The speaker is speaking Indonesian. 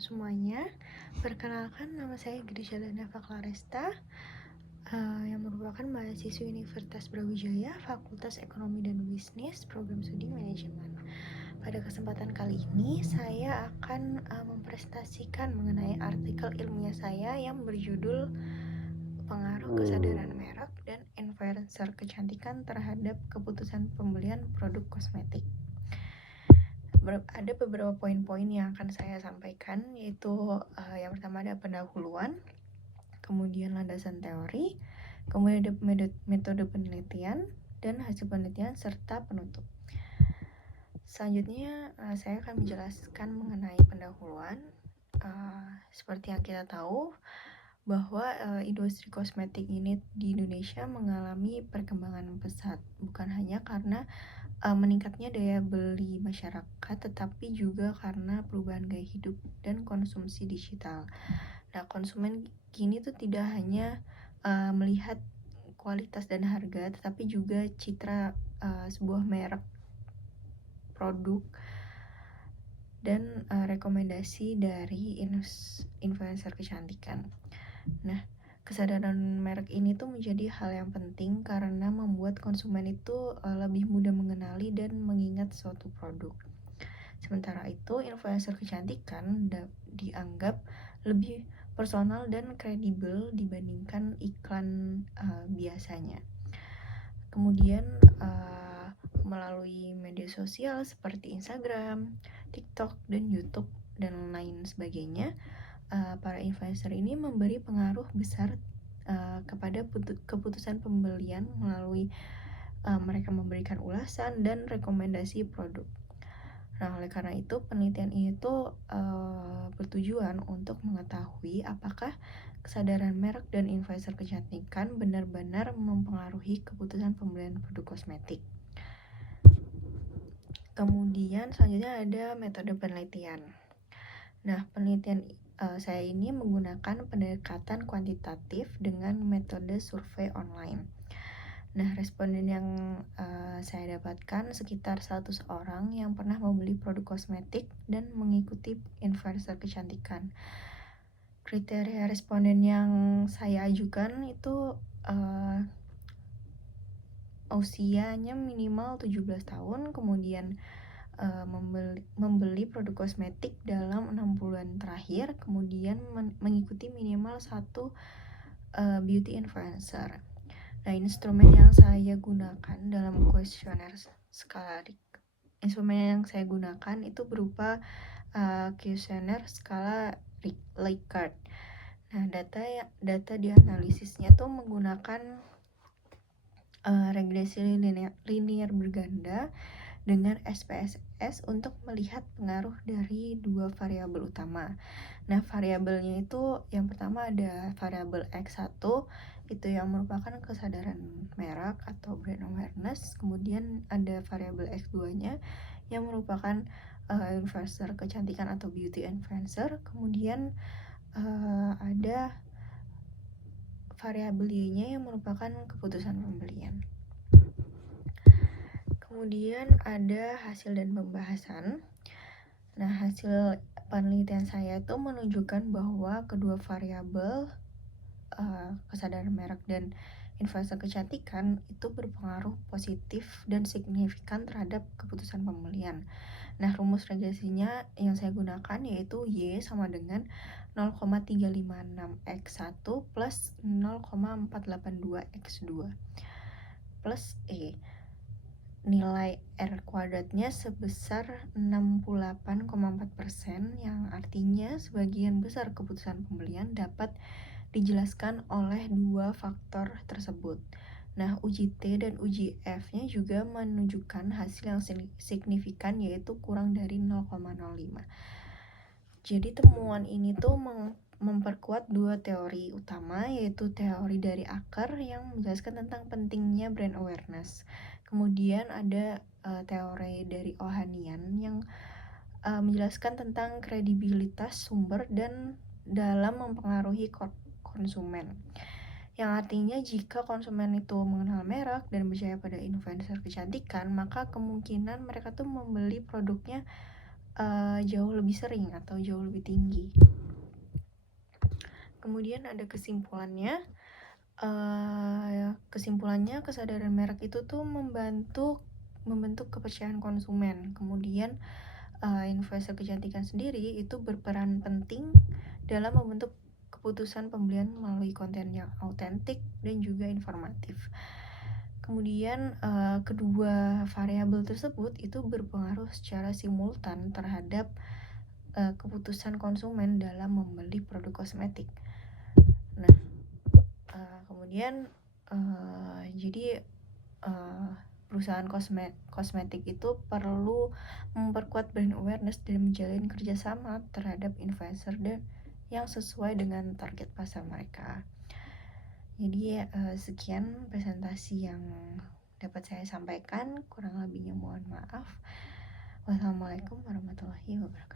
semuanya. Perkenalkan, nama saya Grisha Neva Claresta, yang merupakan mahasiswi Universitas Brawijaya, Fakultas Ekonomi dan Bisnis, Program Studi Manajemen. Pada kesempatan kali ini, saya akan mempresentasikan mengenai artikel ilmiah saya yang berjudul Pengaruh Kesadaran Merek dan Influencer Kecantikan Terhadap Keputusan Pembelian Produk Kosmetik. Ada beberapa poin-poin yang akan saya sampaikan, yaitu yang pertama ada pendahuluan, kemudian landasan teori, kemudian ada metode penelitian dan hasil penelitian serta penutup. Selanjutnya saya akan menjelaskan mengenai pendahuluan. Seperti yang kita tahu bahwa industri kosmetik ini di Indonesia mengalami perkembangan pesat, bukan hanya karena meningkatnya daya beli masyarakat, tetapi juga karena perubahan gaya hidup dan konsumsi digital. Nah, konsumen kini tuh tidak hanya melihat kualitas dan harga, tetapi juga citra sebuah merek, produk, dan rekomendasi dari influencer kecantikan. Nah, kesadaran merek ini tuh menjadi hal yang penting karena membuat konsumen itu lebih mudah mengenali dan mengingat suatu produk. Sementara itu, influencer kecantikan dianggap lebih personal dan kredibel dibandingkan iklan biasanya. Kemudian melalui media sosial seperti Instagram, TikTok, dan YouTube dan lain sebagainya, para influencer ini memberi pengaruh besar kepada keputusan pembelian melalui mereka memberikan ulasan dan rekomendasi produk. Nah, oleh karena itu penelitian ini tuh bertujuan untuk mengetahui apakah kesadaran merek dan influencer kecantikan benar-benar mempengaruhi keputusan pembelian produk kosmetik. Kemudian selanjutnya ada metode penelitian. Nah, penelitian saya ini menggunakan pendekatan kuantitatif dengan metode survei online. Nah, responden yang saya dapatkan sekitar 100 orang yang pernah membeli produk kosmetik dan mengikuti influencer kecantikan. Kriteria responden yang saya ajukan itu usianya minimal 17 tahun, kemudian membeli produk kosmetik dalam 6 bulan terakhir, kemudian mengikuti minimal 1 beauty influencer. Nah, instrumen yang saya gunakan dalam kuesioner skala instrumen yang saya gunakan itu berupa kuesioner skala Likert. Nah, data dianalisisnya tuh menggunakan regresi linear berganda dengan SPSS untuk melihat pengaruh dari 2 variabel utama. Nah, variabelnya itu yang pertama ada variabel X1, itu yang merupakan kesadaran merek atau brand awareness. Kemudian ada variabel X2-nya yang merupakan influencer kecantikan atau beauty influencer. Kemudian ada variabel Y-nya yang merupakan keputusan pembelian. Kemudian ada hasil dan pembahasan. Nah, hasil penelitian saya itu menunjukkan bahwa kedua variabel kesadaran merek dan influencer kecantikan itu berpengaruh positif dan signifikan terhadap keputusan pembelian. Nah, rumus regresinya yang saya gunakan yaitu Y sama dengan 0,356 X1 plus 0,482 X2 plus E. Nilai R kuadratnya sebesar 68,4%, yang artinya sebagian besar keputusan pembelian dapat dijelaskan oleh 2 faktor tersebut. Nah, uji T dan uji F-nya juga menunjukkan hasil yang signifikan, yaitu kurang dari 0,05. Jadi temuan ini tuh memperkuat 2 teori utama, yaitu teori dari Acker yang menjelaskan tentang pentingnya brand awareness. Kemudian ada teori dari Ohanian yang menjelaskan tentang kredibilitas sumber dan dalam mempengaruhi konsumen. Yang artinya jika konsumen itu mengenal merek dan percaya pada influencer kecantikan, maka kemungkinan mereka tuh membeli produknya jauh lebih sering atau jauh lebih tinggi. Kemudian ada kesimpulannya. Kesimpulannya kesadaran merek itu tuh membentuk kepercayaan konsumen. Kemudian influencer kecantikan sendiri itu berperan penting dalam membentuk keputusan pembelian melalui konten yang autentik dan juga informatif. Kemudian kedua variabel tersebut itu berpengaruh secara simultan terhadap keputusan konsumen dalam membeli produk kosmetik. Nah, kemudian jadi perusahaan kosmetik itu perlu memperkuat brand awareness dan menjalin kerjasama terhadap influencer dan yang sesuai dengan target pasar mereka. Jadi sekian presentasi yang dapat saya sampaikan, kurang lebihnya mohon maaf. Wassalamualaikum warahmatullahi wabarakatuh.